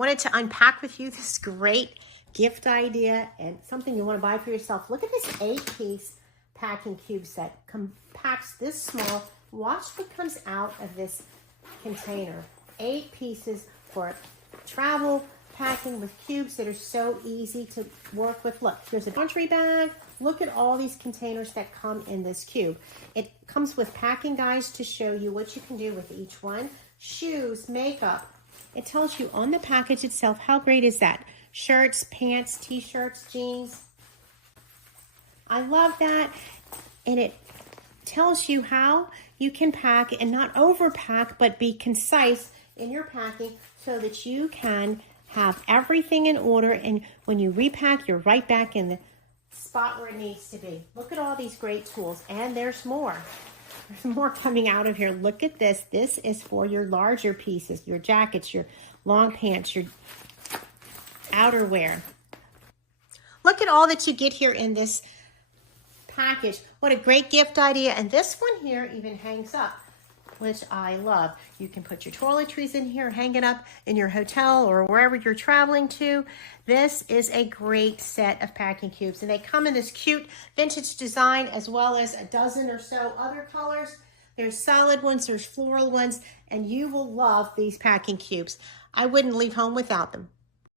wanted to unpack with you this great gift idea and something you want to buy for yourself. Look at this 8-piece packing cube set. Compacts this small. Watch what comes out of this container. 8 pieces for travel packing with cubes that are so easy to work with. Look, here's a laundry bag. Look at all these containers that come in this cube. It comes with packing guides to show you what you can do with each one. Shoes, makeup. It tells you on the package itself. How great is that? Shirts, pants, t-shirts, jeans. I love that. And it tells you how you can pack and not overpack, but be concise in your packing so that you can have everything in order. And when you repack, you're right back in the spot where it needs to be. Look at all these great tools. And there's more. There's more coming out of here. Look at this. This is for your larger pieces, your jackets, your long pants, your outerwear. Look at all that you get here in this package. What a great gift idea. And this one here even hangs up, which I love. You can put your toiletries in here, hang it up in your hotel or wherever you're traveling to. This is a great set of packing cubes, and they come in this cute vintage design as well as a dozen or so other colors. There's solid ones, there's floral ones, and you will love these packing cubes. I wouldn't leave home without them.